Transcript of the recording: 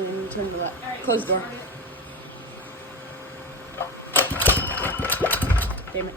And turn the light. Close the door. Damn it.